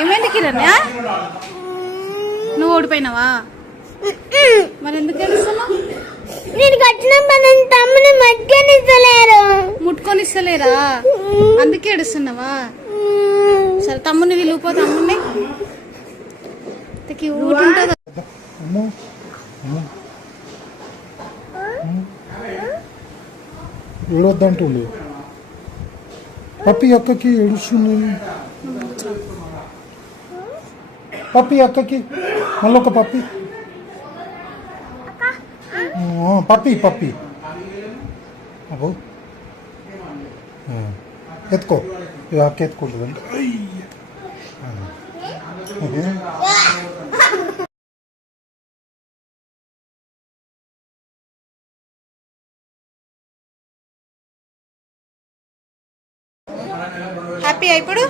ఏమైంది కిరణ్య? నువ్వు ఓడిపోయినావా? మరి ఎందుకు ఏడుస్తున్నావు? నేను కట్టిన తమ్ముని ముట్టుకొనిస్తలేరా? అందుకే ఏడుస్తున్నావా? సరే తమ్ముని విలువపో. తమ్ముని క్యూట్ ఉంటుంది. ఏడొద్దంటుండు. పప్పి అక్కకి ఏడుస్తుంది. పప్పి అక్కకి మళ్ళొక పప్పి. పప్పి పప్పి అబ్బో ఎత్తుకో. అక్క ఎత్తుకుంటుందండి. హ్యాపీ ఇప్పుడు